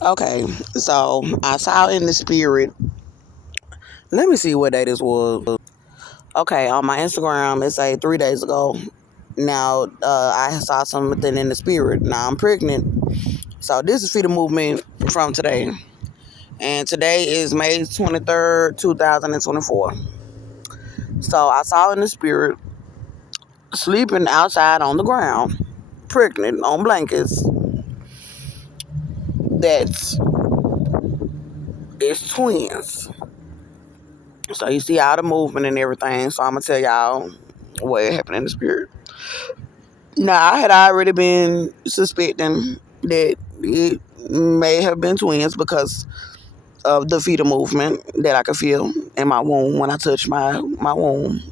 Okay, so I saw in the spirit. Let me see what day this was. Okay, on my Instagram, it say 3 days ago. Now, I saw something in the spirit. Now I'm pregnant. So this is Feeder Movement from today. And today is May 23rd, 2024. So I saw in the spirit, sleeping outside on the ground, pregnant on blankets. That's it's twins. So you see all the movement and everything. So I'm gonna tell y'all what happened in the spirit. Now I had already been suspecting that it may have been twins because of the fetal movement that I could feel in my womb when I touched my womb.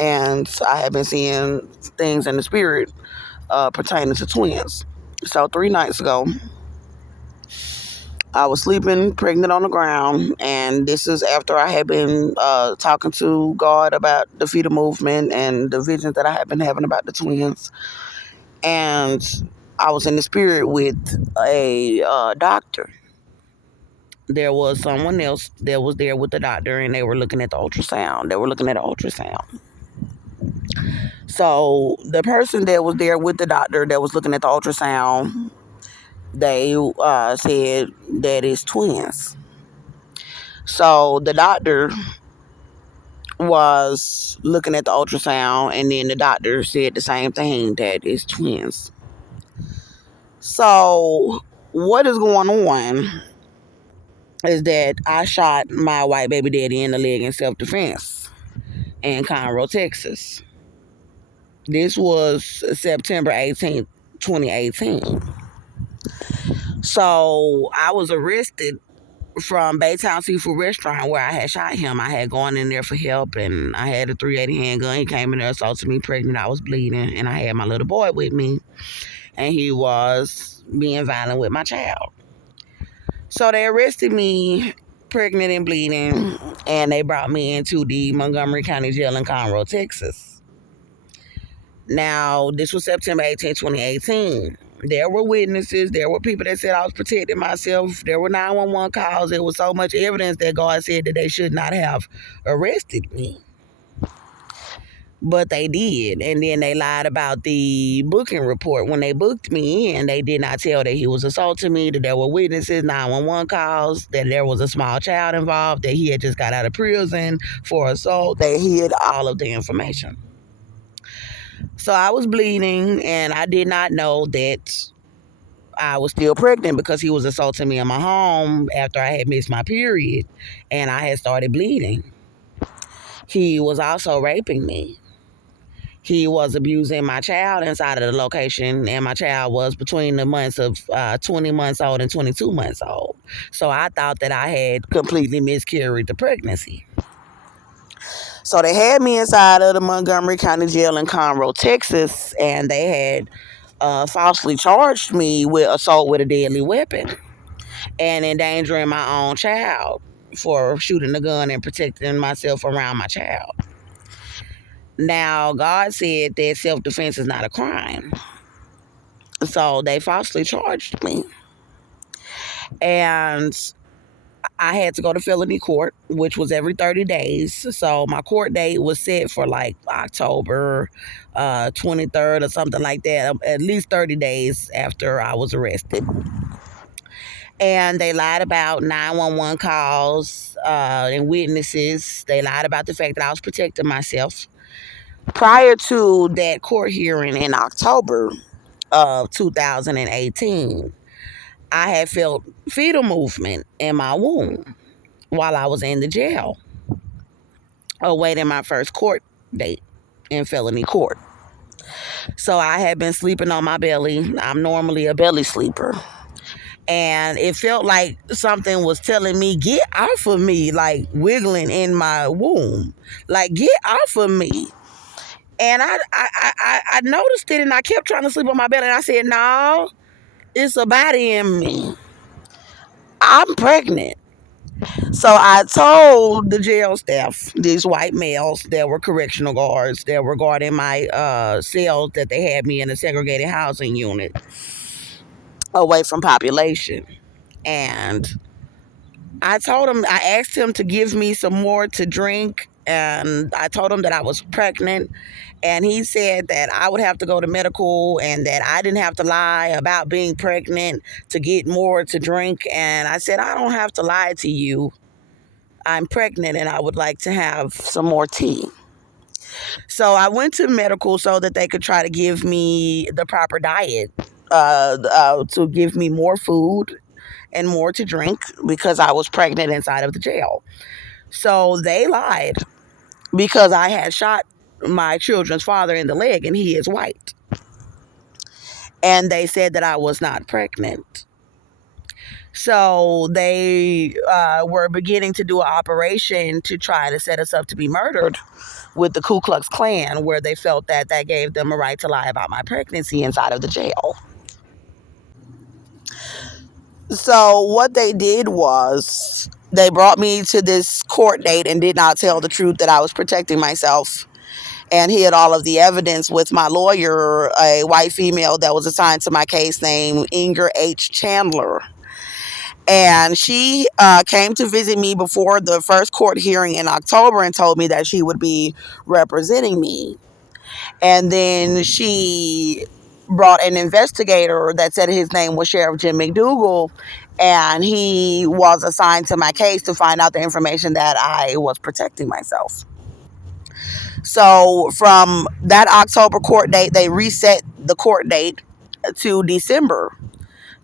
And I have been seeing things in the spirit pertaining to twins. So 3 nights ago, I was sleeping pregnant on the ground, and this is after I had been talking to God about the fetal movement and the visions that I had been having about the twins. And I was in the spirit with a doctor. There was someone else that was there with the doctor, and they were looking at the ultrasound. They were looking at the ultrasound. So the person that was there with the doctor that was looking at the ultrasound, they said that it's twins. So the doctor was looking at the ultrasound, and then the doctor said the same thing, that it's twins. So what is going on is that I shot my white baby daddy in the leg in self-defense in Conroe, Texas. This was September 18th, 2018. So I was arrested from Baytown Seafood Restaurant where I had shot him. I had gone in there for help, and I had a 380 handgun. He came in there, assaulted me pregnant. I was bleeding, and I had my little boy with me, and he was being violent with my child. So they arrested me pregnant and bleeding, and they brought me into the Montgomery County Jail in Conroe, Texas. Now, this was September 18th, 2018. There were witnesses. There were people that said I was protecting myself. There were 911 calls. There was so much evidence that God said that they should not have arrested me. But they did. And then they lied about the booking report. When they booked me in, they did not tell that he was assaulting me, that there were witnesses, 911 calls, that there was a small child involved, that he had just got out of prison for assault. They hid all of the information. So I was bleeding, and I did not know that I was still pregnant because he was assaulting me in my home after I had missed my period and I had started bleeding. He was also raping me. He was abusing my child inside of the location, and my child was between the months of 20 months old and 22 months old. So I thought that I had completely miscarried the pregnancy. So they had me inside of the Montgomery County Jail in Conroe, Texas, and they had falsely charged me with assault with a deadly weapon and endangering my own child for shooting the gun and protecting myself around my child. Now, God said that self-defense is not a crime. So they falsely charged me. And I had to go to felony court, which was every 30 days. So my court date was set for like October 23rd or something like that, at least 30 days after I was arrested. And they lied about 911 calls and witnesses. They lied about the fact that I was protecting myself. Prior to that court hearing in October of 2018, I had felt fetal movement in my womb while I was in the jail, awaiting my first court date in felony court. So I had been sleeping on my belly. I'm normally a belly sleeper. And it felt like something was telling me, get off of me, like wiggling in my womb, like get off of me. And I noticed it, and I kept trying to sleep on my belly, and I said, no, it's a body in me. I'm pregnant. So I told the jail staff, these white males that were correctional guards that were guarding my cells, that they had me in a segregated housing unit away from population. And I asked him to give me some more to drink. And I told him that I was pregnant. And he said that I would have to go to medical and that I didn't have to lie about being pregnant to get more to drink. And I said, I don't have to lie to you. I'm pregnant and I would like to have some more tea. So I went to medical so that they could try to give me the proper diet, to give me more food and more to drink because I was pregnant inside of the jail. So they lied because I had shot my children's father in the leg and he is white. And they said that I was not pregnant. So they were beginning to do an operation to try to set us up to be murdered with the Ku Klux Klan, where they felt that that gave them a right to lie about my pregnancy inside of the jail. So what they did was they brought me to this court date and did not tell the truth that I was protecting myself, and hid all of the evidence with my lawyer, a white female that was assigned to my case named Inger H. Chandler. And she came to visit me before the first court hearing in October and told me that she would be representing me. And then she brought an investigator that said his name was Sheriff Jim McDougal, and he was assigned to my case to find out the information that I was protecting myself. So from that October court date, they reset the court date to December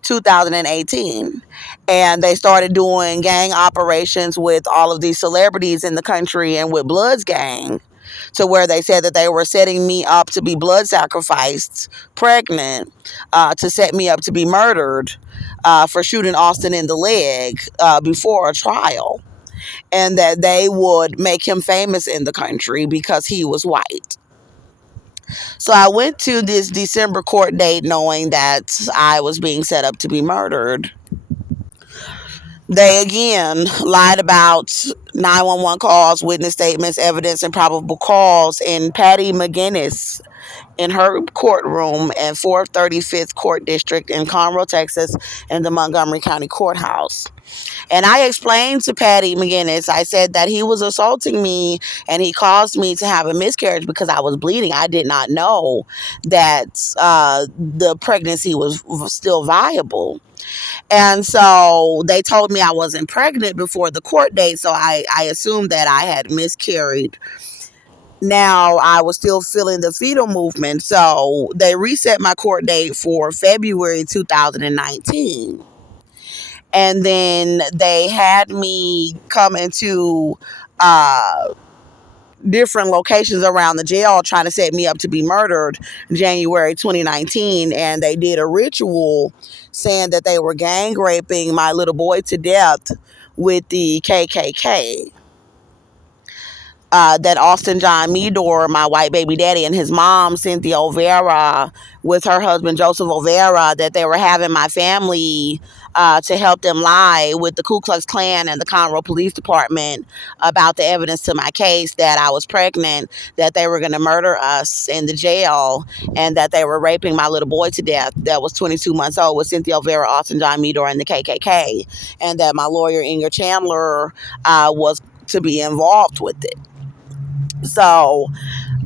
2018. And they started doing gang operations with all of these celebrities in the country and with Blood's gang, to where they said that they were setting me up to be blood sacrificed, pregnant, to set me up to be murdered for shooting Austin in the leg before a trial. And that they would make him famous in the country because he was white. So I went to this December court date knowing that I was being set up to be murdered. They again lied about 911 calls, witness statements, evidence, and probable cause. And Patty McGinnis in her courtroom at 435th Court District in Conroe, Texas, in the Montgomery County Courthouse. And I explained to Patty McGinnis, I said that he was assaulting me and he caused me to have a miscarriage because I was bleeding. I did not know that the pregnancy was still viable. And so they told me I wasn't pregnant before the court date. So I assumed that I had miscarried. Now I was still feeling the fetal movement. So they reset my court date for February 2019. And then they had me come into different locations around the jail trying to set me up to be murdered January 2019. And they did a ritual saying that they were gang raping my little boy to death with the KKK. That Austin John Meador, my white baby daddy, and his mom, Cynthia Olvera, with her husband, Joseph Olvera, that they were having my family to help them lie with the Ku Klux Klan and the Conroe Police Department about the evidence to my case that I was pregnant, that they were going to murder us in the jail, and that they were raping my little boy to death that was 22 months old with Cynthia Olvera, Austin John Meador, and the KKK, and that my lawyer, Inger Chandler, was to be involved with it. So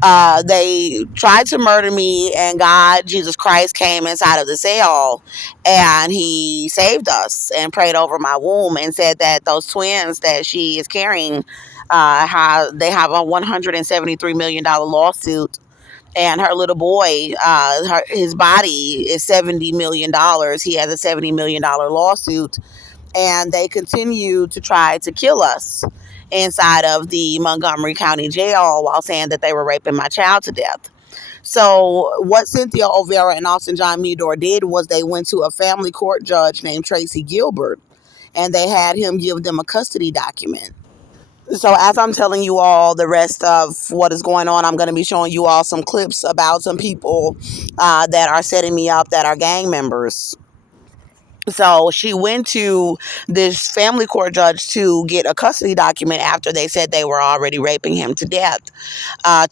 they tried to murder me, and God, Jesus Christ, came inside of the cell and he saved us and prayed over my womb and said that those twins that she is carrying, they have a $173 million lawsuit. And her little boy, his body is $70 million. He has a $70 million lawsuit, and they continue to try to kill us inside of the Montgomery County Jail while saying that they were raping my child to death. So what Cynthia Olvera and Austin John Meador did was they went to a family court judge named Tracy Gilbert, and they had him give them a custody document. So as I'm telling you all the rest of what is going on, I'm going to be showing you all some clips about some people that are setting me up that are gang members. So she went to this family court judge to get a custody document after they said they were already raping him to death,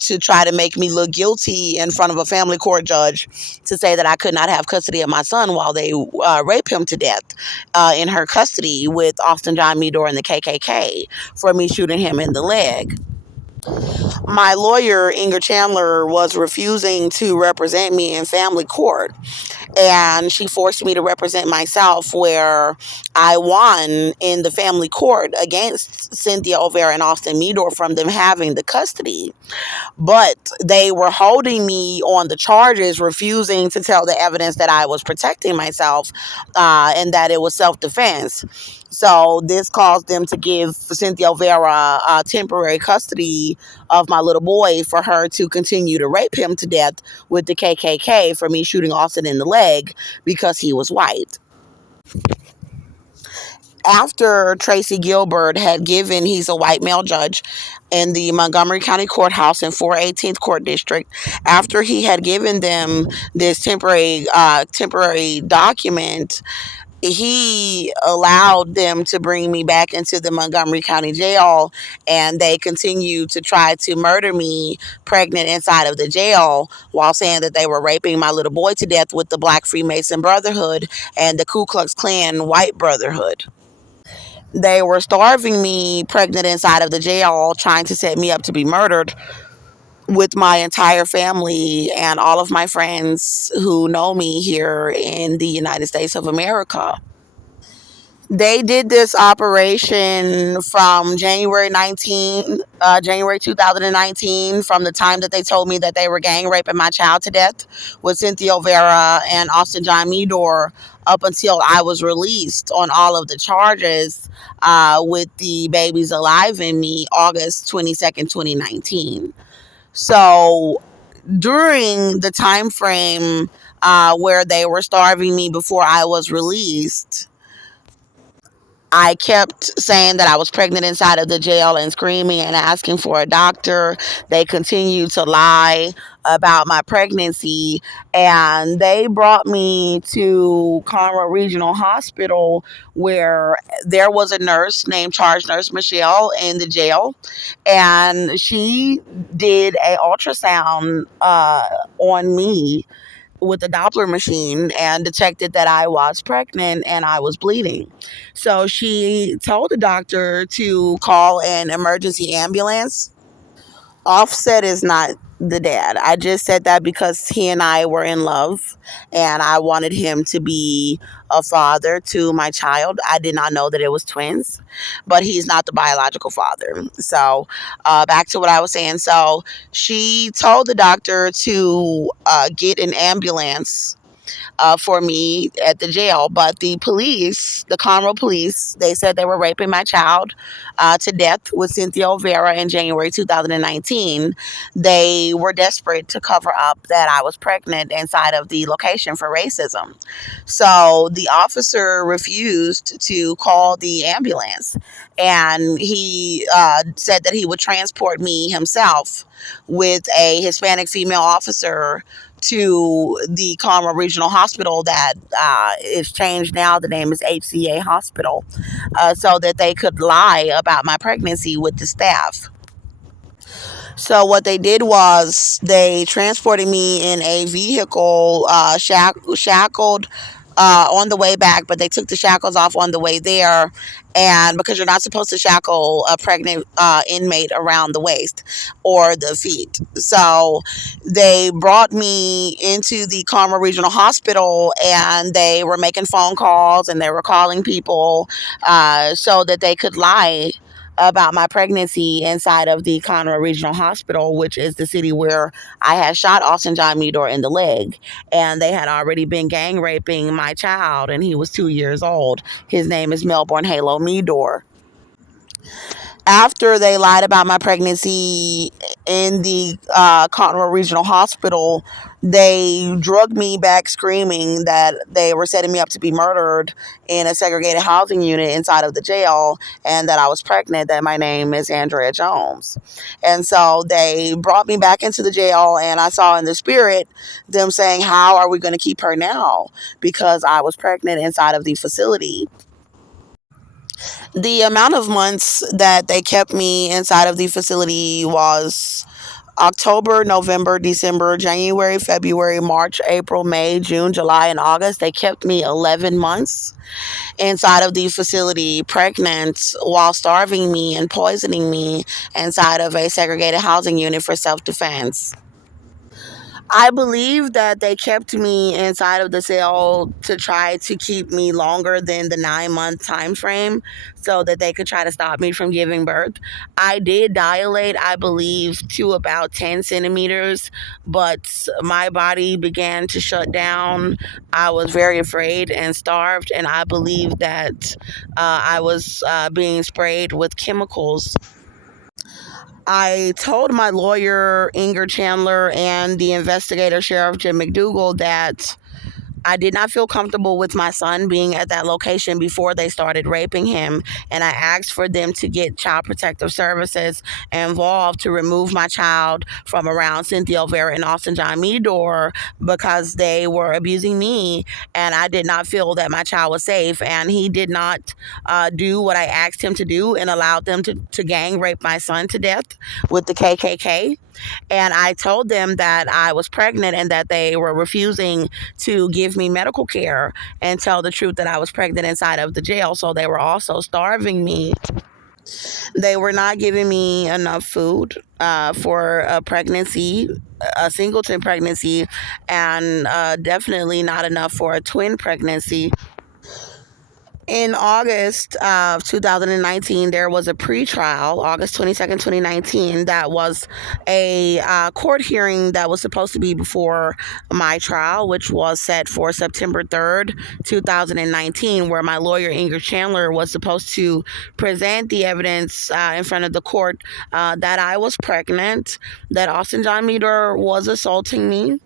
to try to make me look guilty in front of a family court judge, to say that I could not have custody of my son while they rape him to death in her custody with Austin John Meador and the KKK for me shooting him in the leg. My lawyer, Inger Chandler, was refusing to represent me in family court, and she forced me to represent myself, where I won in the family court against Cynthia Olvera and Austin Meador from them having the custody. But they were holding me on the charges, refusing to tell the evidence that I was protecting myself, and that it was self-defense. So this caused them to give Cynthia Olvera temporary custody of my little boy for her to continue to rape him to death with the KKK for me shooting Austin in the leg because he was white. After Tracy Gilbert had given, he's a white male judge in the Montgomery County Courthouse in 418th Court District, after he had given them this temporary document, he allowed them to bring me back into the Montgomery County Jail, and they continued to try to murder me pregnant inside of the jail, while saying that they were raping my little boy to death with the Black Freemason Brotherhood and the Ku Klux Klan White Brotherhood. They were starving me pregnant inside of the jail, trying to set me up to be murdered with my entire family and all of my friends who know me here in the United States of America. They did this operation from January 2019, from the time that they told me that they were gang raping my child to death with Cynthia Olvera and Austin John Meador, up until I was released on all of the charges, with the babies alive in me, August 22nd, 2019. So during the time frame where they were starving me before I was released, I kept saying that I was pregnant inside of the jail and screaming and asking for a doctor. They continued to lie about my pregnancy, and they brought me to Conroe Regional Hospital, where there was a nurse named Charge Nurse Michelle in the jail, and she did a ultrasound on me with a Doppler machine and detected that I was pregnant and I was bleeding. So she told the doctor to call an emergency ambulance. Offset is not the dad. I just said that because he and I were in love and I wanted him to be a father to my child. I did not know that it was twins, but he's not the biological father. So back to what I was saying. So she told the doctor to get an ambulance for me at the jail. But the police, the Conroe police, they said they were raping my child to death with Cynthia Olvera in January 2019. They were desperate to cover up that I was pregnant inside of the location for racism. So the officer refused to call the ambulance, and he said that he would transport me himself with a Hispanic female officer to the Conroe Regional Hospital that is changed now. The name is HCA Hospital, so that they could lie about my pregnancy with the staff. So what they did was they transported me in a vehicle, shackled on the way back, but they took the shackles off on the way there. And because you're not supposed to shackle a pregnant inmate around the waist or the feet. So they brought me into the Conroe Regional Hospital, and they were making phone calls and they were calling people so that they could lie about my pregnancy inside of the Conroe Regional Hospital, which is the city where I had shot Austin John Meador in the leg. And they had already been gang raping my child, and he was 2 years old. His name is Melbourne Halo Meador. After they lied about my pregnancy in the Conroe Regional Hospital, they drugged me back screaming that they were setting me up to be murdered in a segregated housing unit inside of the jail, and that I was pregnant, that my name is Andrea Jones. And so they brought me back into the jail, and I saw in the spirit them saying, how are we going to keep her now? Because I was pregnant inside of the facility. The amount of months that they kept me inside of the facility was October, November, December, January, February, March, April, May, June, July, and August. They kept me 11 months inside of the facility, pregnant, while starving me and poisoning me inside of a segregated housing unit for self defense. I believe that they kept me inside of the cell to try to keep me longer than the 9 month time frame so that they could try to stop me from giving birth. I did dilate, I believe, to about 10 centimeters, but my body began to shut down. I was very afraid and starved, and I believe that I was being sprayed with chemicals. I told my lawyer, Inger Chandler, and the investigator, Sheriff Jim McDougal, that I did not feel comfortable with my son being at that location before they started raping him. And I asked for them to get Child Protective Services involved to remove my child from around Cynthia Olvera and Austin John Meador because they were abusing me. And I did not feel that my child was safe. And he did not do what I asked him to do and allowed them to gang rape my son to death with the KKK. And I told them that I was pregnant and that they were refusing to give me medical care and tell the truth that I was pregnant inside of the jail. So they were also starving me. They were not giving me enough food for a pregnancy, a singleton pregnancy, and definitely not enough for a twin pregnancy. In August of 2019, there was a pretrial, August 22nd, 2019, that was a court hearing that was supposed to be before my trial, which was set for September 3rd, 2019, where my lawyer, Inger Chandler, was supposed to present the evidence in front of the court that I was pregnant, that Austin John Meador was assaulting me,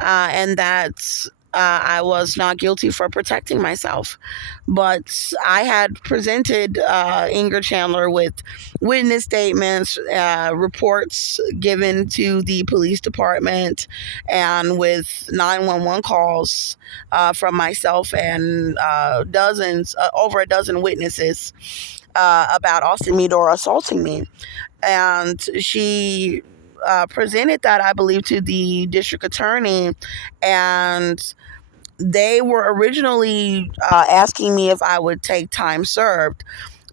and that I was not guilty for protecting myself. But I had presented Inger Chandler with witness statements, reports given to the police department, and with 911 calls from myself and over a dozen witnesses about Austin Meador assaulting me. And she presented that, I believe, to the district attorney, and they were originally asking me if I would take time served.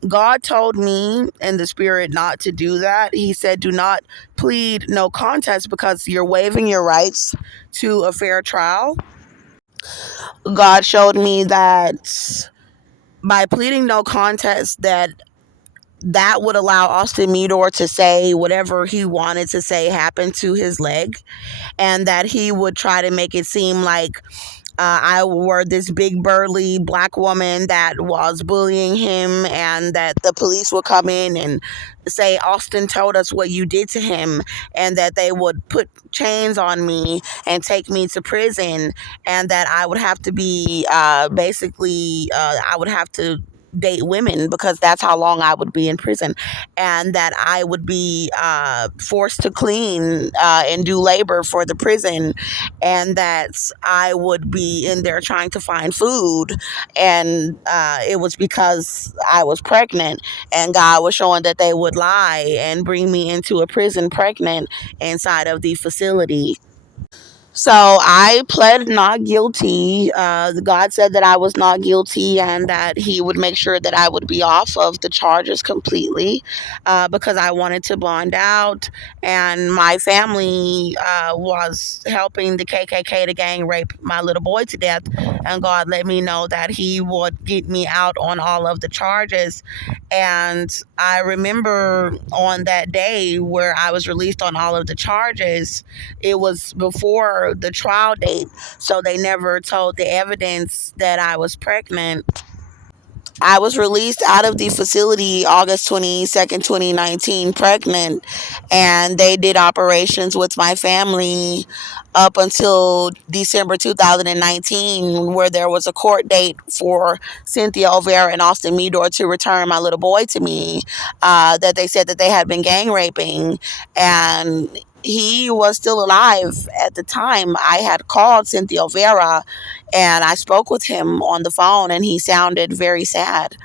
God told me in the spirit not to do that. He said, do not plead no contest because you're waiving your rights to a fair trial. God showed me that by pleading no contest, that would allow Austin Meador to say whatever he wanted to say happened to his leg, and that he would try to make it seem like I were this big burly black woman that was bullying him, and that the police would come in and say, Austin told us what you did to him, and that they would put chains on me and take me to prison, and that I would have to be I would have to date women because that's how long I would be in prison, and that I would be forced to clean and do labor for the prison, and that I would be in there trying to find food, and it was because I was pregnant, and God was showing that they would lie and bring me into a prison pregnant inside of the facility. So I pled not guilty. God said that I was not guilty and that He would make sure that I would be off of the charges completely because I wanted to bond out. And my family was helping the KKK to gang rape my little boy to death. And God let me know that He would get me out on all of the charges. And I remember on that day where I was released on all of the charges, it was before the trial date, so they never told the evidence that I was pregnant. I was released out of the facility August 22nd, 2019, pregnant, and they did operations with my family up until December 2019, where there was a court date for Cynthia Olvera and Aldine Meador to return my little boy to me, that they said that they had been gang raping, and he was still alive at the time. I had called Cynthia Olvera and I spoke with him on the phone, and he sounded very sad.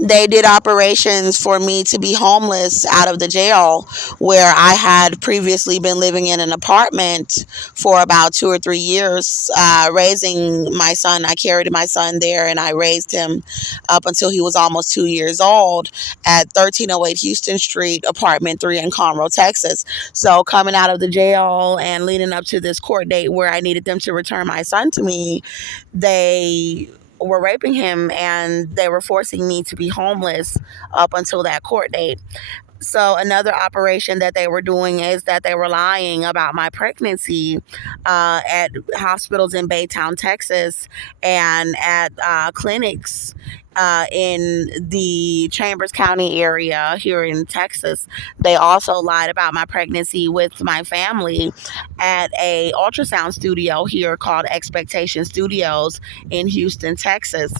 They did operations for me to be homeless out of the jail, where I had previously been living in an apartment for about 2 or 3 years, raising my son. I carried my son there and I raised him up until he was almost 2 years old at 1308 Houston Street, apartment 3 in Conroe, Texas. So coming out of the jail and leading up to this court date where I needed them to return my son to me, they were raping him and they were forcing me to be homeless up until that court date. So another operation that they were doing is that they were lying about my pregnancy at hospitals in Baytown, Texas, and at clinics in the Chambers County area here in Texas. They also lied about my pregnancy with my family at a ultrasound studio here called Expectation Studios in Houston, Texas.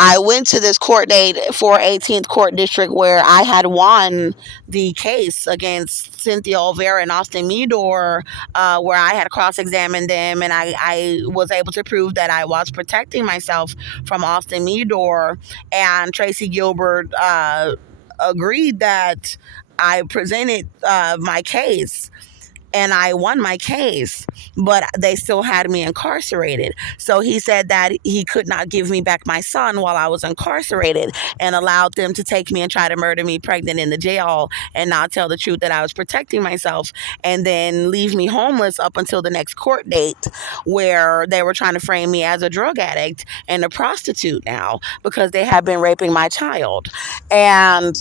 I went to this court date for 18th Court District where I had won the case against Cynthia Olvera and Aldine Meador, where I had cross-examined them, and I was able to prove that I was protecting myself from Aldine Meador, and Tracy Gilbert agreed that I presented my case and I won my case, but they still had me incarcerated. So he said that he could not give me back my son while I was incarcerated, and allowed them to take me and try to murder me pregnant in the jail and not tell the truth that I was protecting myself, and then leave me homeless up until the next court date, where they were trying to frame me as a drug addict and a prostitute now because they had been raping my child. And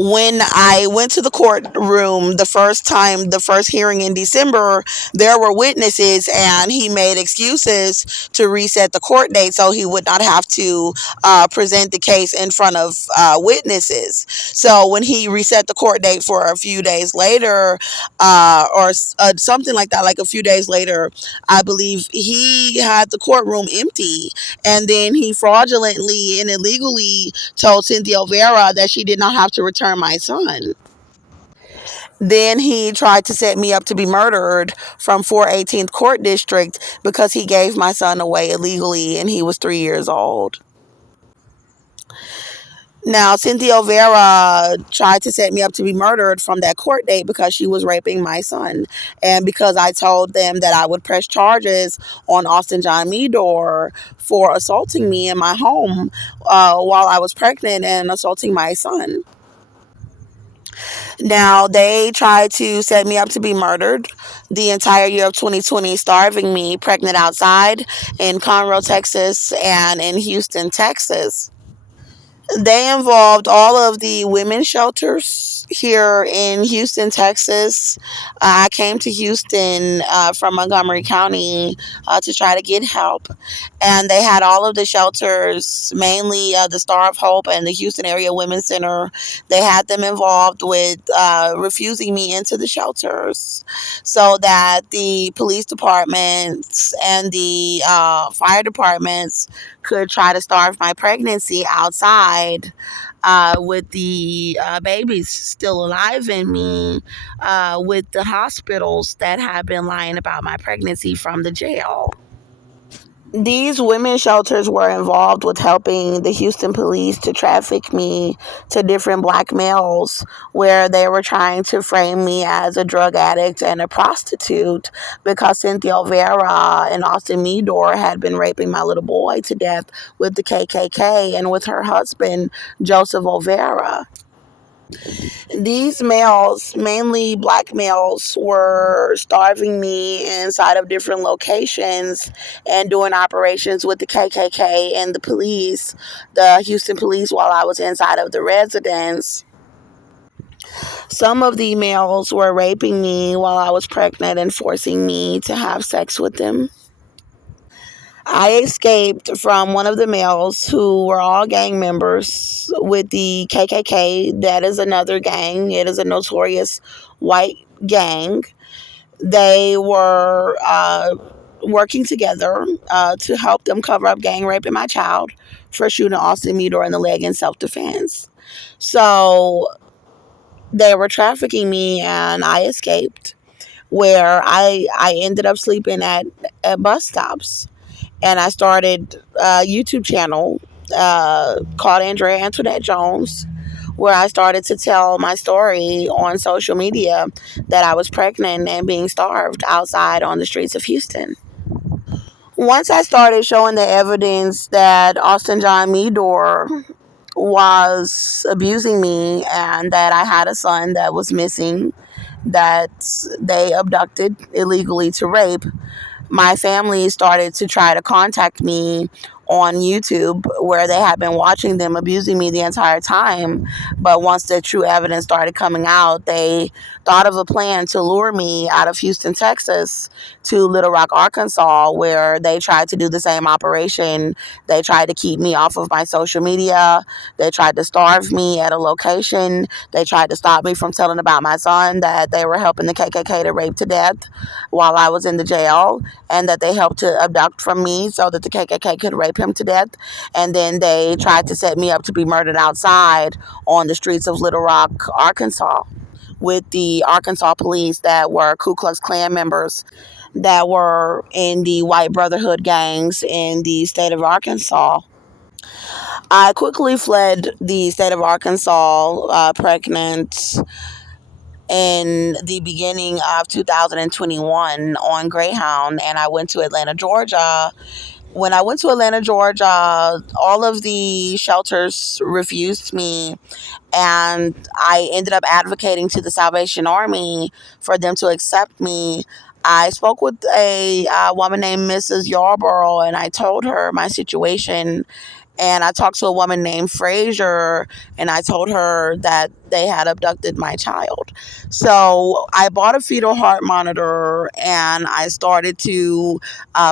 when I went to the courtroom the first time, the first hearing in December, there were witnesses, and he made excuses to reset the court date so he would not have to present the case in front of witnesses. So when he reset the court date for a few days later, or something like that, like a few days later, I believe he had the courtroom empty, and then he fraudulently and illegally told Cynthia Olvera that she did not have to return my son. Then he tried to set me up to be murdered from 418th Court District because he gave my son away illegally and he was 3 years old. Now, Cynthia Olvera tried to set me up to be murdered from that court date because she was raping my son. And because I told them that I would press charges on Aldine John Meador for assaulting me in my home while I was pregnant and assaulting my son. Now, they tried to set me up to be murdered the entire year of 2020, starving me pregnant outside in Conroe, Texas, and in Houston, Texas. They involved all of the women's shelters here in Houston, Texas. I came to Houston from Montgomery County to try to get help. And they had all of the shelters, mainly the Star of Hope and the Houston Area Women's Center. They had them involved with refusing me into the shelters so that the police departments and the fire departments could try to starve my pregnancy outside with the babies still alive in me, with the hospitals that have been lying about my pregnancy from the jail. These women shelters were involved with helping the Houston police to traffic me to different black males, where they were trying to frame me as a drug addict and a prostitute because Cynthia Olvera and Aldine Meador had been raping my little boy to death with the KKK and with her husband, Joseph Olvera. These males, mainly black males, were starving me inside of different locations and doing operations with the KKK and the police, the Houston police, while I was inside of the residence. Some of the males were raping me while I was pregnant and forcing me to have sex with them. I escaped from one of the males who were all gang members with the KKK. That is another gang. It is a notorious white gang. They were working together to help them cover up gang raping my child for shooting Aldine Library in the leg in self defense. So they were trafficking me, and I escaped. Where I ended up sleeping at bus stops, and I started a YouTube channel called Andrea Antoinette Jones, where I started to tell my story on social media that I was pregnant and being starved outside on the streets of Houston. Once I started showing the evidence that Austin John Meador was abusing me and that I had a son that was missing, that they abducted illegally to rape, my family started to try to contact me on YouTube, where they had been watching them abusing me the entire time. But once the true evidence started coming out, they thought of a plan to lure me out of Houston, Texas to Little Rock, Arkansas, where they tried to do the same operation. They tried to keep me off of my social media. They tried to starve me at a location. They tried to stop me from telling about my son that they were helping the KKK to rape to death while I was in the jail, and that they helped to abduct from me so that the KKK could rape him to death. And then they tried to set me up to be murdered outside on the streets of Little Rock, Arkansas, with the Arkansas police that were Ku Klux Klan members that were in the White Brotherhood gangs in the state of Arkansas. I quickly fled the state of Arkansas, pregnant in the beginning of 2021 on Greyhound, and I went to Atlanta, Georgia. When I went to Atlanta, Georgia, all of the shelters refused me, and I ended up advocating to the Salvation Army for them to accept me. I spoke with a woman named Mrs. Yarborough, and I told her my situation, and I talked to a woman named Frazier, and I told her that they had abducted my child. So I bought a fetal heart monitor, and I started to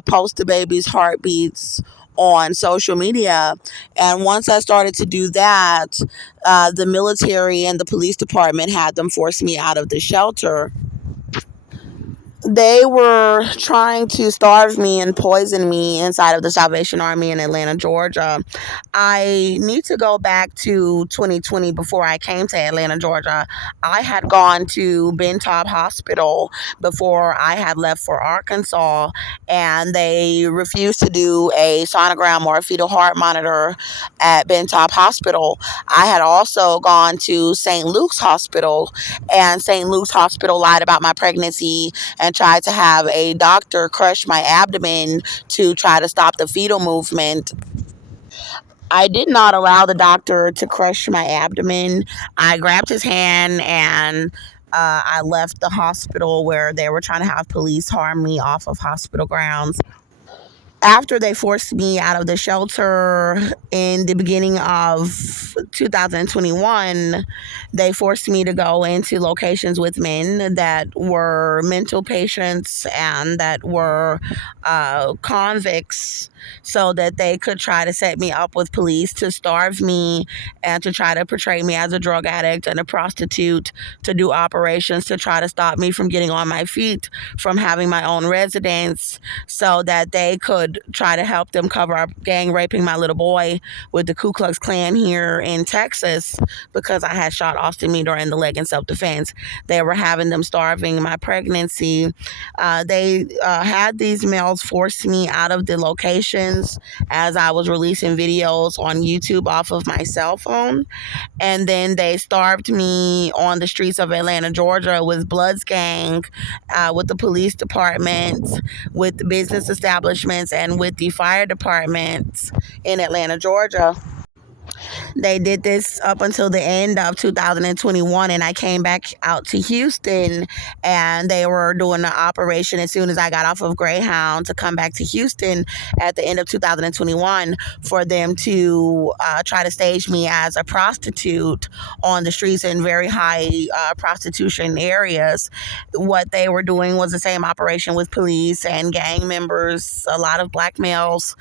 post the baby's heartbeats on social media. And once I started to do that, the military and the police department had them force me out of the shelter. They were trying to starve me and poison me inside of the Salvation Army in Atlanta, Georgia. I need to go back to 2020 before I came to Atlanta, Georgia. I had gone to Ben Taub Hospital before I had left for Arkansas, and they refused to do a sonogram or a fetal heart monitor at Ben Taub Hospital. I had also gone to St. Luke's Hospital, and St. Luke's Hospital lied about my pregnancy and tried to have a doctor crush my abdomen to try to stop the fetal movement. I did not allow the doctor to crush my abdomen. I grabbed his hand, and I left the hospital where they were trying to have police harm me off of hospital grounds. After they forced me out of the shelter in the beginning of 2021, they forced me to go into locations with men that were mental patients and that were convicts, so that they could try to set me up with police to starve me and to try to portray me as a drug addict and a prostitute, to do operations to try to stop me from getting on my feet, from having my own residence, so that they could try to help them cover up gang raping my little boy with the Ku Klux Klan here in Texas, because I had shot Aldine Library in the leg in self-defense. They were having them starving my pregnancy. They had these males force me out of the locations as I was releasing videos on YouTube off of my cell phone. And then they starved me on the streets of Atlanta, Georgia, with Bloods Gang, with the police department, with the business establishments, and with the fire departments in Atlanta, Georgia. They did this up until the end of 2021, and I came back out to Houston, and they were doing the operation as soon as I got off of Greyhound to come back to Houston at the end of 2021 for them to try to stage me as a prostitute on the streets in very high prostitution areas. What they were doing was the same operation with police and gang members, a lot of black males,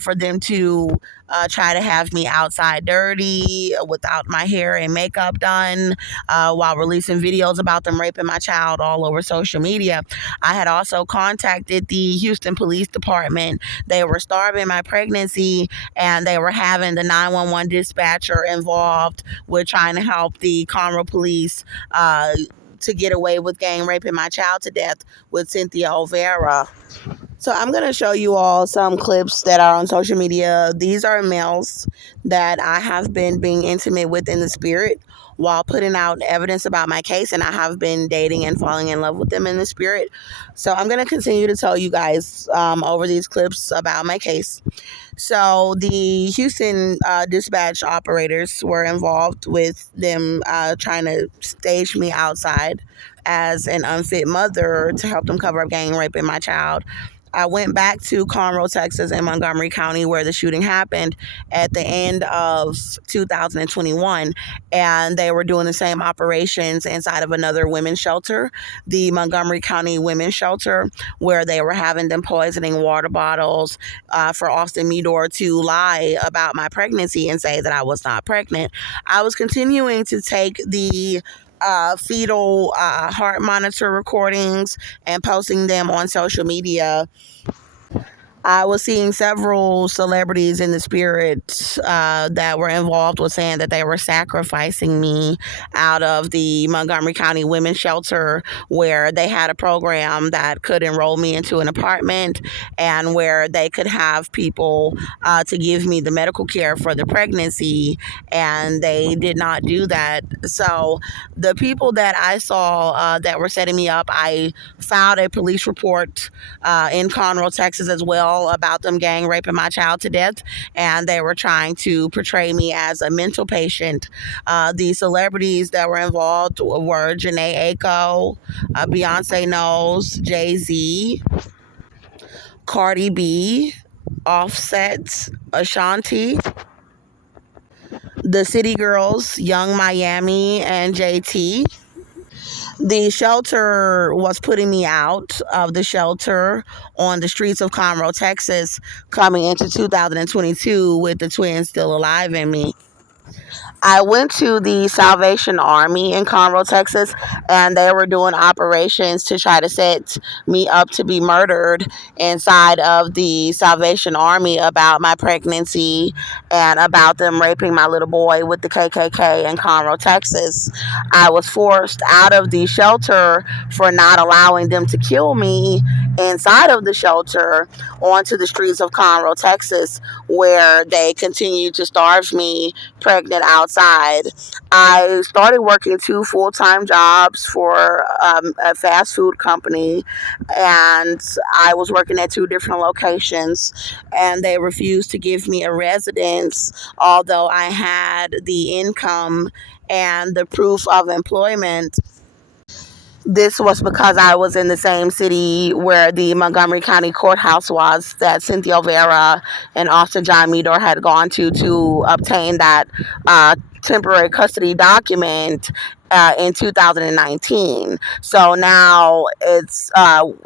for them to try to have me outside dirty without my hair and makeup done, while releasing videos about them raping my child all over social media. I had also contacted the Houston Police Department. They were starving my pregnancy, and they were having the 911 dispatcher involved with trying to help the Conroe police to get away with gang raping my child to death with Cynthia Olvera. So I'm going to show you all some clips that are on social media. These are males that I have been being intimate with in the spirit while putting out evidence about my case, and I have been dating and falling in love with them in the spirit. So I'm going to continue to tell you guys over these clips about my case. So the Houston dispatch operators were involved with them trying to stage me outside as an unfit mother to help them cover up gang rape in my child. I went back to Conroe, Texas, in Montgomery County, where the shooting happened at the end of 2021, and they were doing the same operations inside of another women's shelter, the Montgomery County Women's Shelter, where they were having them poisoning water bottles for Aldine Library to lie about my pregnancy and say that I was not pregnant. I was continuing to take the fetal heart monitor recordings and posting them on social media. I was seeing several celebrities in the spirit that were involved with saying that they were sacrificing me out of the Montgomery County Women's Shelter, where they had a program that could enroll me into an apartment and where they could have people to give me the medical care for the pregnancy, and they did not do that. So the people that I saw that were setting me up, I filed a police report in Conroe, Texas as well about them gang raping my child to death, and they were trying to portray me as a mental patient. The celebrities that were involved were Janae Aiko, Beyonce Knowles, Jay-Z, Cardi B, Offset, Ashanti, the City Girls, Young Miami, and JT. The shelter was putting me out of the shelter on the streets of Conroe, Texas, coming into 2022 with the twins still alive in me. I went to the Salvation Army in Conroe, Texas, and they were doing operations to try to set me up to be murdered inside of the Salvation Army about my pregnancy and about them raping my little boy with the KKK in Conroe, Texas. I was forced out of the shelter for not allowing them to kill me inside of the shelter onto the streets of Conroe, Texas, where they continued to starve me pregnant outside. I started working 2 full-time jobs for a fast food company, and I was working at 2 different locations, and they refused to give me a residence, although I had the income and the proof of employment. This was because I was in the same city where the Montgomery County Courthouse was that Cynthia Olvera and Officer John Meador had gone to obtain that temporary custody document in 2019. So now it's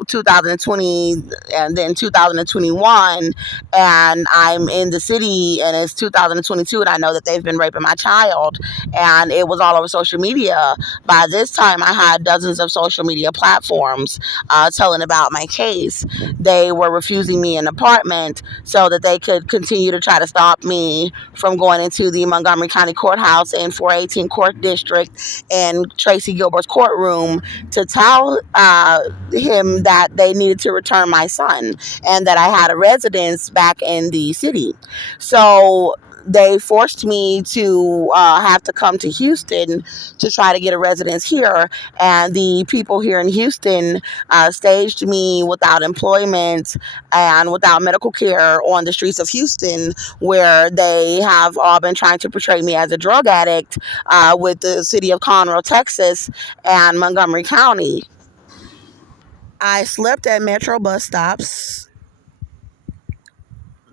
2020 and then 2021, and I'm in the city, and it's 2022, and I know that they've been raping my child, and it was all over social media. By this time, I had dozens of social media platforms telling about my case. They were refusing me an apartment so that they could continue to try to stop me from going into the Montgomery County Courthouse in 418 Court District in Tracy Gilbert's courtroom to tell him that they needed to return my son and that I had a residence back in the city. So they forced me to have to come to Houston to try to get a residence here. And the people here in Houston staged me without employment and without medical care on the streets of Houston, where they have all been trying to portray me as a drug addict with the city of Conroe, Texas, and Montgomery County. I slept at Metro bus stops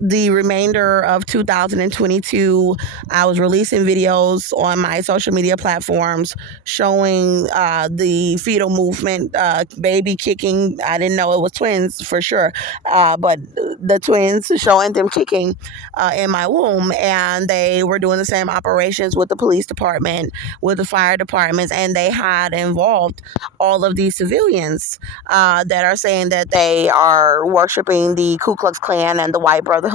the remainder of 2022. I was releasing videos on my social media platforms showing the fetal movement, baby kicking. I didn't know it was twins for sure, but the twins, showing them kicking in my womb. And they were doing the same operations with the police department, with the fire departments, and they had involved all of these civilians that are saying that they are worshiping the Ku Klux Klan and the White Brotherhoods,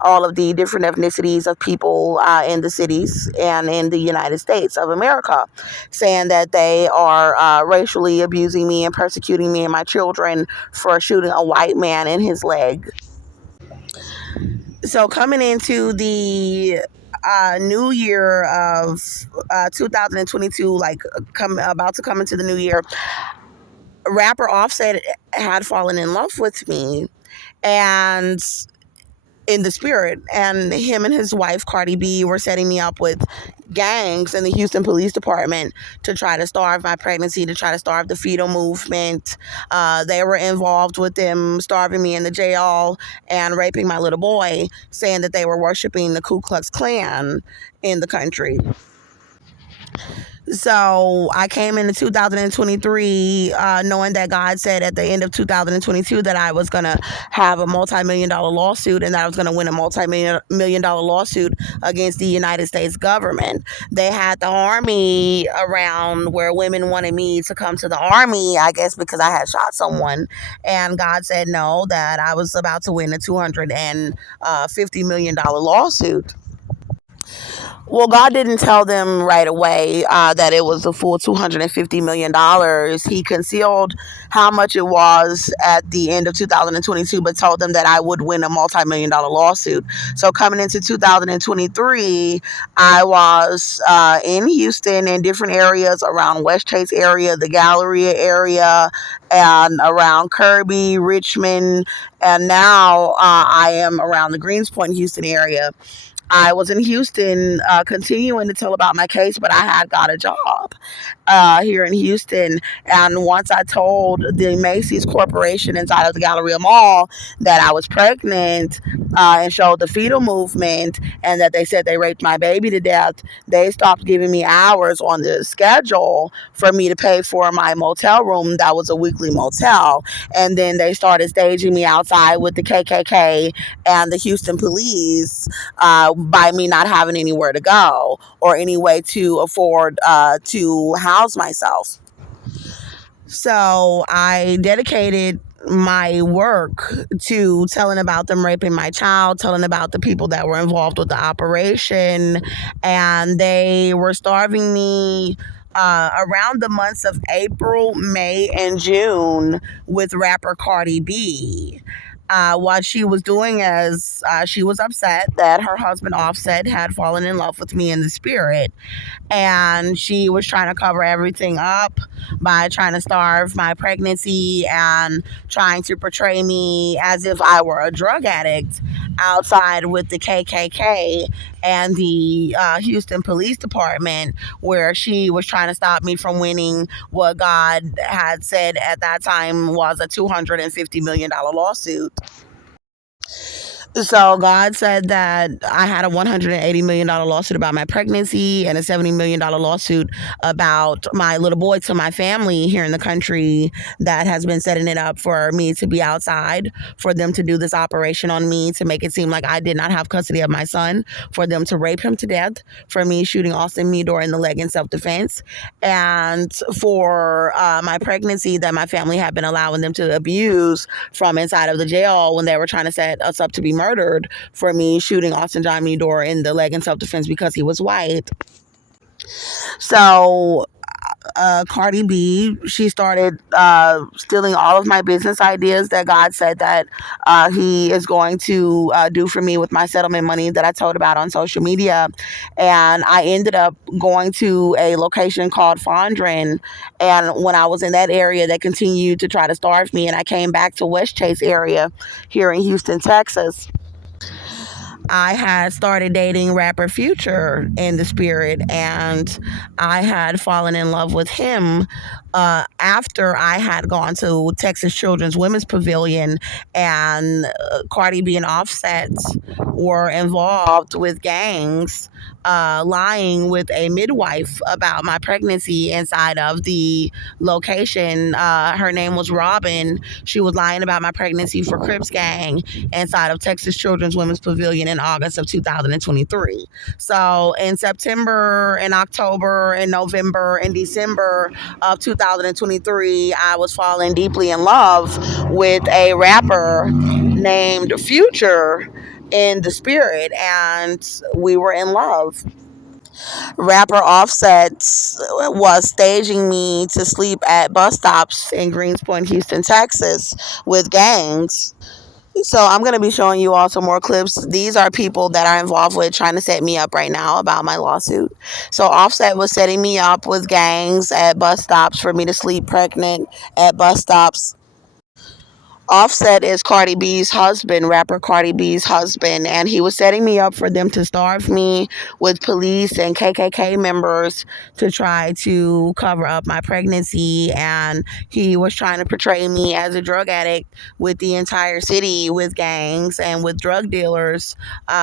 all of the different ethnicities of people in the cities and in the United States of America, saying that they are racially abusing me and persecuting me and my children for shooting a white man in his leg. So coming into the new year of 2022, like about to come into the new year, rapper Offset had fallen in love with me, and in the spirit, and him and his wife Cardi B were setting me up with gangs in the Houston Police Department to try to starve my pregnancy, to try to starve the fetal movement. They were involved with them starving me in the jail and raping my little boy, saying that they were worshiping the Ku Klux Klan in the country. So I came into 2023 knowing that God said at the end of 2022 that I was going to have a multi-million-dollar lawsuit, and that I was going to win a multi-million-dollar lawsuit against the United States government. They had the army around where women wanted me to come to the army, I guess because I had shot someone. And God said no, that I was about to win a $250 million lawsuit. Well, God didn't tell them right away that it was the full $250 million. He concealed how much it was at the end of 2022, but told them that I would win a multi-million dollar lawsuit. So coming into 2023, I was in Houston, in different areas around West Chase area, the Galleria area, and around Kirby, Richmond, and now I am around the Greenspoint, Houston area. I was in Houston continuing to tell about my case, but I had got a job here in Houston. And once I told the Macy's Corporation inside of the Galleria Mall that I was pregnant and showed the fetal movement, and that they said they raped my baby to death, they stopped giving me hours on the schedule for me to pay for my motel room. That was a weekly motel. And then they started staging me outside with the KKK and the Houston police by me not having anywhere to go or any way to afford to house myself. So I dedicated my work to telling about them raping my child, telling about the people that were involved with the operation, and they were starving me around the months of April, May, and June with rapper Cardi B. What she was doing is she was upset that her husband Offset had fallen in love with me in the spirit, and she was trying to cover everything up by trying to starve my pregnancy and trying to portray me as if I were a drug addict outside with the KKK and the Houston Police Department, where she was trying to stop me from winning what God had said at that time was a $250 million lawsuit. So God said that I had a $180 million lawsuit about my pregnancy and a $70 million lawsuit about my little boy to my family here in the country that has been setting it up for me to be outside, for them to do this operation on me, to make it seem like I did not have custody of my son, for them to rape him to death, for me shooting Aldine Meador in the leg in self-defense, and for my pregnancy that my family had been allowing them to abuse from inside of the jail when they were trying to set us up to be murdered, for me shooting Austin John Meador in the leg in self-defense because he was white. So Cardi B, she started stealing all of my business ideas that God said that He is going to do for me with my settlement money that I told about on social media. And I ended up going to a location called Fondren. And when I was in that area, they continued to try to starve me. And I came back to West Chase area here in Houston, Texas. I had started dating rapper Future in the spirit, and I had fallen in love with him after I had gone to Texas Children's Women's Pavilion, and Cardi B and Offset were involved with gangs. Lying with a midwife about my pregnancy inside of the location. Her name was Robin. She was lying about my pregnancy for Crips Gang inside of Texas Children's Women's Pavilion in August of 2023. So in September and October and November and December of 2023, I was falling deeply in love with a rapper named Future in the spirit, and we were in love. Rapper Offset was staging me to sleep at bus stops in Greenspoint, Houston, Texas with gangs. So I'm going to be showing you all some more clips. These are people that are involved with trying to set me up right now about my lawsuit. So Offset was setting me up with gangs at bus stops for me to sleep pregnant at bus stops. Offset is Cardi B's husband, rapper Cardi B's husband, and he was setting me up for them to starve me with police and KKK members to try to cover up my pregnancy. And he was trying to portray me as a drug addict with the entire city, with gangs and with drug dealers,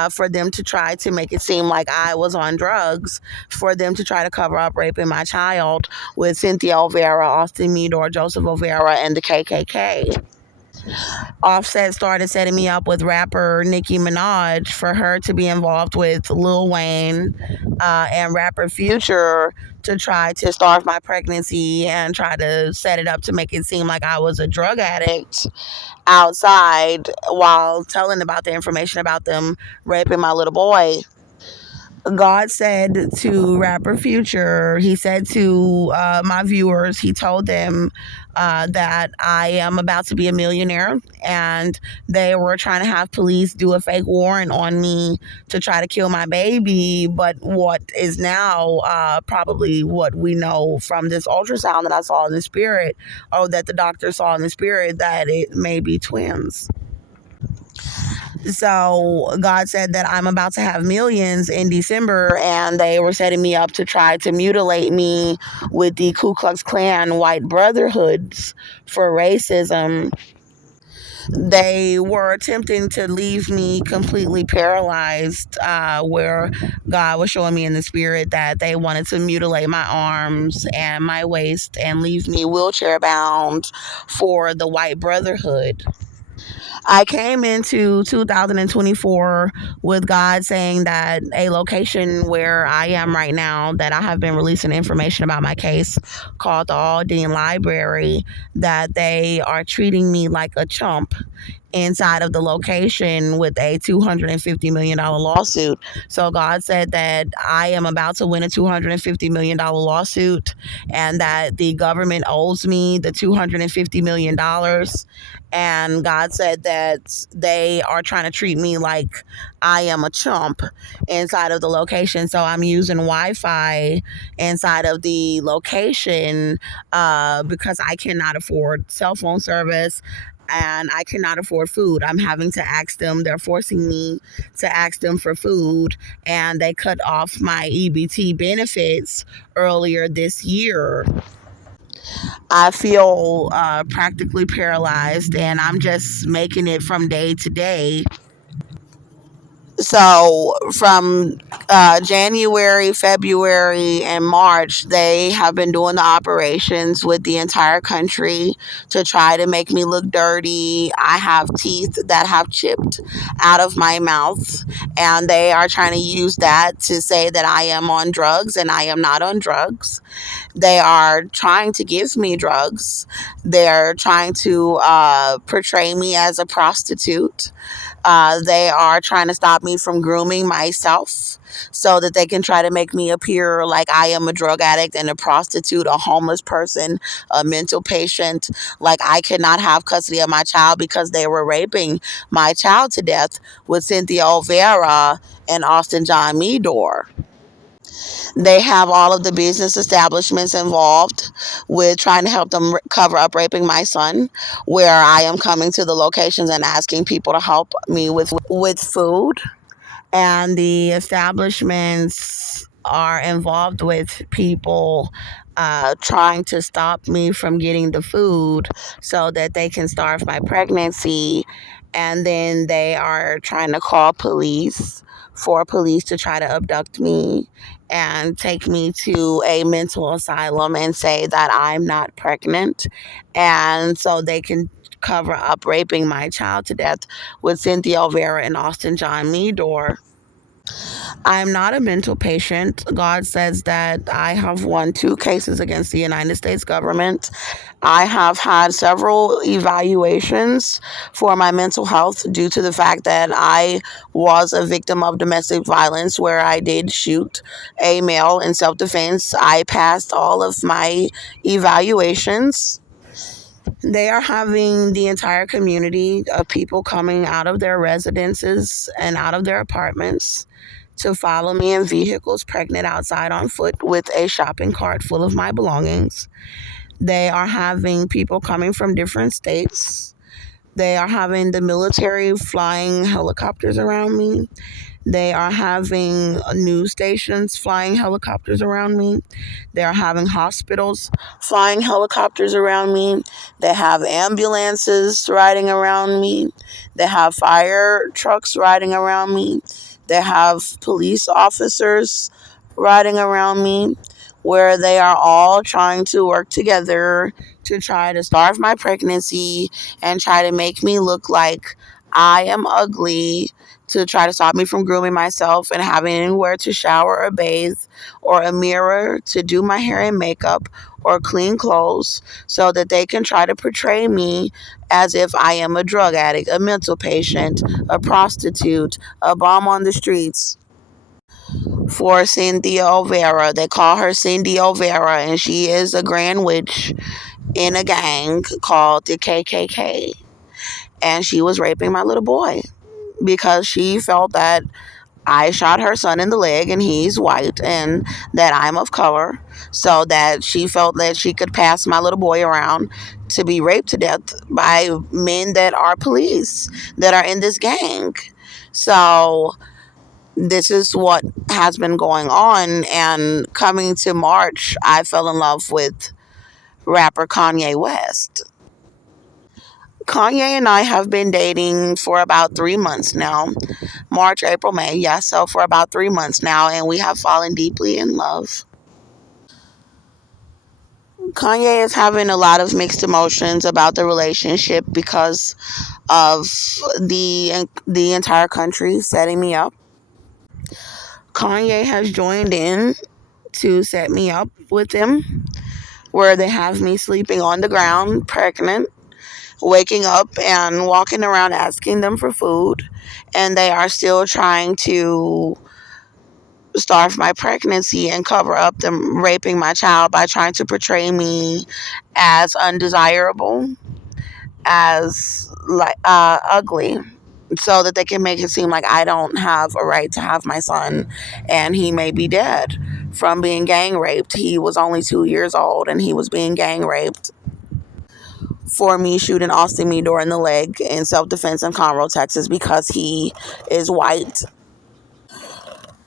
for them to try to make it seem like I was on drugs, for them to try to cover up raping my child with Cynthia Olvera, Aldine Library, Joseph Olvera, and the KKK. Offset started setting me up with rapper Nicki Minaj for her to be involved with Lil Wayne and rapper Future to try to starve my pregnancy and try to set it up to make it seem like I was a drug addict outside while telling about the information about them raping my little boy. God said to rapper Future, he said to my viewers, he told them that I am about to be a millionaire, and they were trying to have police do a fake warrant on me to try to kill my baby. But what is now probably what we know from this ultrasound that I saw in the spirit, or that the doctor saw in the spirit, that it may be twins. So God said that I'm about to have millions in December, and they were setting me up to try to mutilate me with the Ku Klux Klan white brotherhoods for racism. They were attempting to leave me completely paralyzed, where God was showing me in the spirit that they wanted to mutilate my arms and my waist and leave me wheelchair bound for the white brotherhood. I came into 2024 with God saying that a location where I am right now, that I have been releasing information about my case, called the Aldine Library, that they are treating me like a chump inside of the location with a $250 million lawsuit. So God said that I am about to win a $250 million lawsuit, and that the government owes me the $250 million. And God said that they are trying to treat me like I am a chump inside of the location. So I'm using Wi-Fi inside of the location because I cannot afford cell phone service and I cannot afford food. I'm having to ask them, they're forcing me to ask them for food, and they cut off my EBT benefits earlier this year. I feel practically paralyzed, and I'm just making it from day to day. So from January, February, and March, they have been doing the operations with the entire country to try to make me look dirty. I have teeth that have chipped out of my mouth, and they are trying to use that to say that I am on drugs, and I am not on drugs. They are trying to give me drugs. They're trying to portray me as a prostitute. They are trying to stop me from grooming myself so that they can try to make me appear like I am a drug addict and a prostitute, a homeless person, a mental patient. Like I cannot have custody of my child because they were raping my child to death with Cynthia Olvera and Austin John Meador. They have all of the business establishments involved with trying to help them cover up raping my son, where I am coming to the locations and asking people to help me with food. And the establishments are involved with people trying to stop me from getting the food so that they can starve my pregnancy. And then they are trying to call police for police to try to abduct me and take me to a mental asylum and say that I'm not pregnant. And so they can cover up raping my child to death with Cynthia Olvera and Austin John Meador. I'm not a mental patient. God says that I have won 2 cases against the United States government. I have had several evaluations for my mental health due to the fact that I was a victim of domestic violence where I did shoot a male in self defense. I passed all of my evaluations. They are having the entire community of people coming out of their residences and out of their apartments to follow me in vehicles pregnant outside on foot with a shopping cart full of my belongings. They are having people coming from different states. They are having the military flying helicopters around me. They are having news stations flying helicopters around me. They are having hospitals flying helicopters around me. They have ambulances riding around me. They have fire trucks riding around me. They have police officers riding around me, where they are all trying to work together to try to starve my pregnancy and try to make me look like I am ugly, to try to stop me from grooming myself and having anywhere to shower or bathe, or a mirror to do my hair and makeup, or clean clothes, so that they can try to portray me as if I am a drug addict, a mental patient, a prostitute, a bum on the streets. For Cynthia Olvera, they call her Cindy Olvera, and she is a grand witch in a gang called the KKK. And she was raping my little boy because she felt that I shot her son in the leg and he's white and that I'm of color. So that she felt that she could pass my little boy around to be raped to death by men that are police, that are in this gang. So this is what has been going on. And coming to March, I fell in love with rapper Kanye West. Kanye and I have been dating for about 3 months now. March, April, May. Yeah, so for about 3 months now, and we have fallen deeply in love. Kanye is having a lot of mixed emotions about the relationship because of the entire country setting me up. Kanye has joined in to set me up with them, where they have me sleeping on the ground, pregnant, waking up and walking around asking them for food, and they are still trying to starve my pregnancy and cover up them raping my child by trying to portray me as undesirable, as like ugly, so that they can make it seem like I don't have a right to have my son and he may be dead from being gang raped. He was only 2 years old and he was being gang raped for me shooting Austin Meador in the leg in self-defense in Conroe, Texas, because he is white.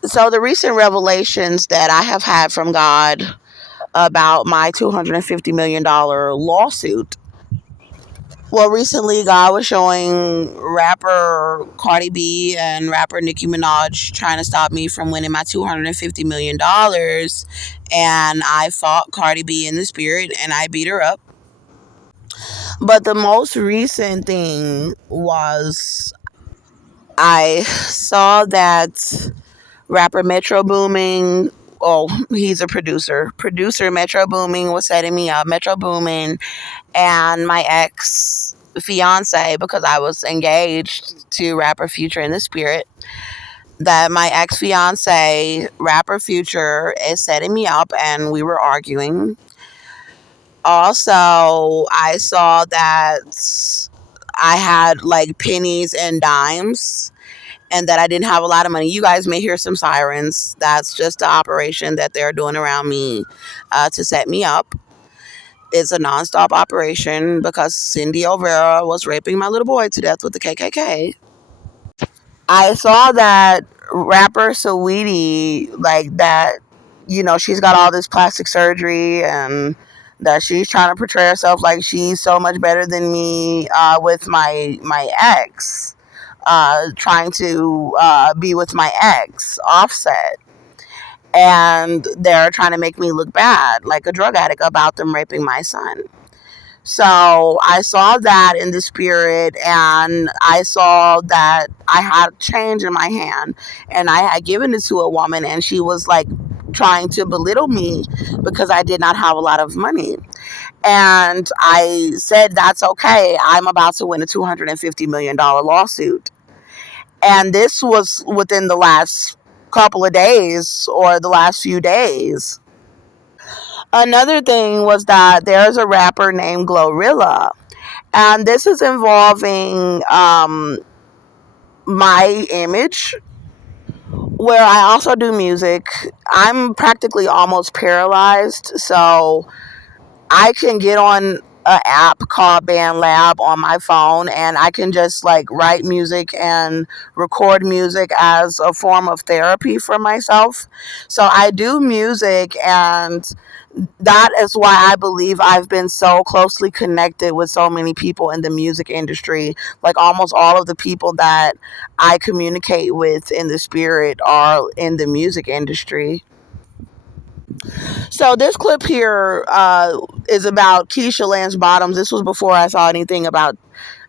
So the recent revelations that I have had from God about my $250 million lawsuit. Well, recently God was showing rapper Cardi B and rapper Nicki Minaj trying to stop me from winning my $250 million, and I fought Cardi B in the spirit and I beat her up. But the most recent thing was I saw that rapper Metro Booming, oh, he's a producer. Producer Metro Booming was setting me up. Metro Booming and my ex fiance, because I was engaged to rapper Future in the Spirit, that my ex fiance, rapper Future, is setting me up and we were arguing. Also, I saw that I had like pennies and dimes and that I didn't have a lot of money. You guys may hear some sirens. That's just the operation that they're doing around me to set me up. It's a nonstop operation because Cynthia Olvera was raping my little boy to death with the KKK. I saw that rapper Saweetie, like that, she's got all this plastic surgery and that she's trying to portray herself like she's so much better than me with my ex, trying to be with my ex, Offset. And they're trying to make me look bad, like a drug addict, about them raping my son. So I saw that in the spirit, and I saw that I had change in my hand, and I had given it to a woman, and she was like trying to belittle me because I did not have a lot of money. And I said, that's okay. I'm about to win a $250 million lawsuit. And this was within the last couple of days or the last few days. Another thing was that there's a rapper named Glorilla, and this is involving my image, where I also do music. I'm practically almost paralyzed, so I can get on an app called Band Lab on my phone, and I can just like write music and record music as a form of therapy for myself. So I do music, and that is why I believe I've been so closely connected with so many people in the music industry. Like almost all of the people that I communicate with in the spirit are in the music industry. So this clip here is about Keisha Lance Bottoms. This was before I saw anything about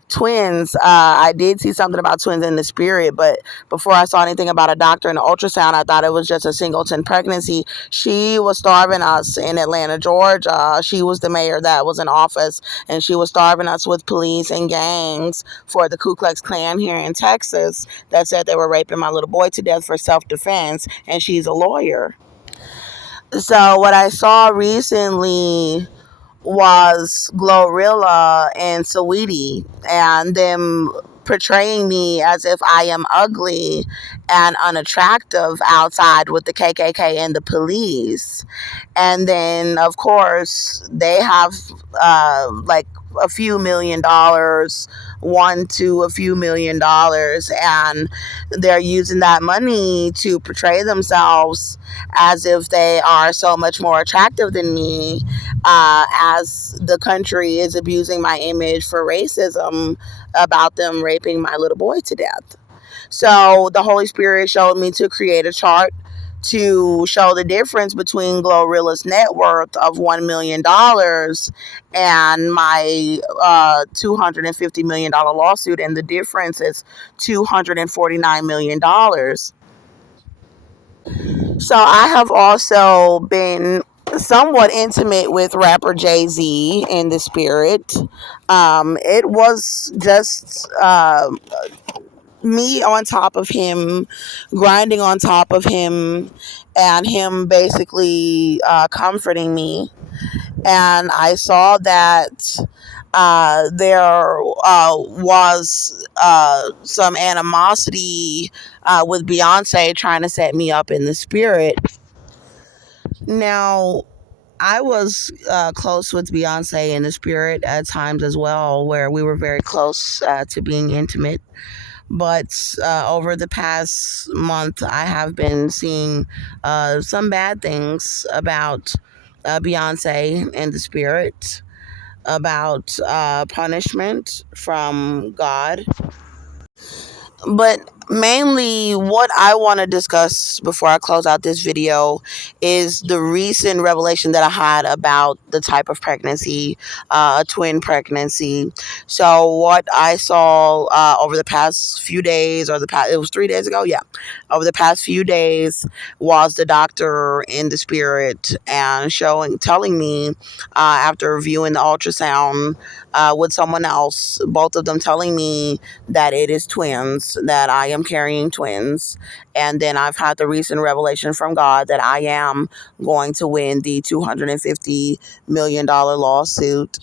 twins. I did see something about twins in the spirit, but before I saw anything about a doctor and an ultrasound, I thought it was just a singleton pregnancy. She was starving us in Atlanta, Georgia. She was the mayor that was in office, and she was starving us with police and gangs for the Ku Klux Klan here in Texas that said they were raping my little boy to death for self-defense, and she's a lawyer. So what I saw recently was Glorilla and Saweetie, and them portraying me as if I am ugly and unattractive outside with the KKK and the police. And then, of course, they have like a few $1 million, one to a few $1 million, and they're using that money to portray themselves as if they are so much more attractive than me, as the country is abusing my image for racism about them raping my little boy to death. So the Holy Spirit showed me to create a chart to show the difference between Glorilla's net worth of $1 million and my $250 million lawsuit, and the difference is $249 million. So I have also been somewhat intimate with rapper Jay-Z in the spirit. It was just me on top of him, grinding on top of him, and him basically comforting me. And I saw that there was some animosity with Beyonce trying to set me up in the spirit. Now, I was close with Beyonce in the spirit at times as well, where we were very close to being intimate. But over the past month, I have been seeing some bad things about Beyonce and the spirit, about punishment from God. But Mainly, what I want to discuss before I close out this video is the recent revelation that I had about the type of pregnancy, a twin pregnancy. So, what I saw over the past few days, or it was 3 days ago, yeah, over the past few days, was the doctor in the spirit and telling me after viewing the ultrasound with someone else, both of them telling me that it is twins, that I am carrying twins. And then I've had the recent revelation from God that I am going to win the $250 million lawsuit.